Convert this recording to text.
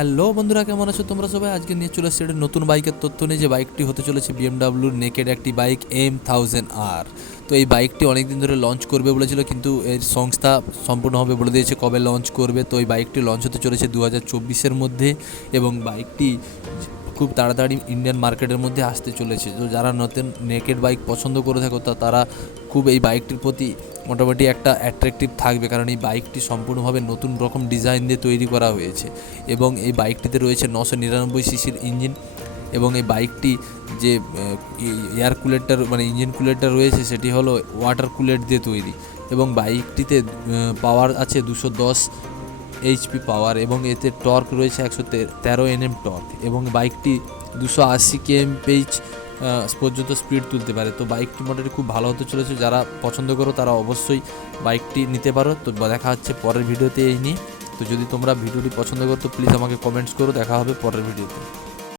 Hello বন্ধুরা, কেমন আছো তোমরা সবাই? আজকে নিয়ে চলে এসেছি একটা নতুন বাইকের তথ্য নিয়ে। যে বাইকটি হতে চলেছে বিএমডাব্লিউর নেকেড একটি বাইক M1000R। তো এই বাইকটি অনেক দিন ধরে লঞ্চ করবে বলেছিল, কিন্তু এর সংস্থা সম্পূর্ণভাবে বলে দিয়েছে কবে লঞ্চ করবে। তো এই বাইকটি লঞ্চ হতে চলেছে 2024-এর মধ্যে, এবং বাইকটি খুব তাড়াতাড়ি ইন্ডিয়ান মার্কেটের মধ্যে আসতে চলেছে। তো যারা নতুন নেকেড বাইক পছন্দ করে থাকো তারা খুব এই বাইকটির প্রতি মোটামুটি একটা অ্যাট্রাকটিভ থাকবে, কারণ এই বাইকটি সম্পূর্ণভাবে নতুন রকম ডিজাইন দিয়ে তৈরি করা হয়েছে। এবং এই বাইকটিতে রয়েছে 999 সিসির ইঞ্জিন, এবং এই বাইকটি যে এয়ার কুলেটটা মানে ইঞ্জিন কুলেটটা রয়েছে সেটি হলো ওয়াটার কুলেট দিয়ে তৈরি। এবং বাইকটিতে পাওয়ার আছে 210 HP পাওয়ার, এবং এতে টর্ক রয়েছে 113 Nm টর্ক, এবং বাইকটি 280 kmph পর্যন্ত স্পিড তুলতে পারে। তো বাইকটি মোটামুটি খুব ভালো হতে চলেছে। যারা পছন্দ করো তারা অবশ্যই বাইকটি নিতে পারো। তো দেখা হচ্ছে পরের ভিডিওতে এই নিয়ে। তো যদি তোমরা ভিডিওটি পছন্দ করো তো প্লিজ আমাকে কমেন্টস করো। দেখা হবে পরের ভিডিওতে।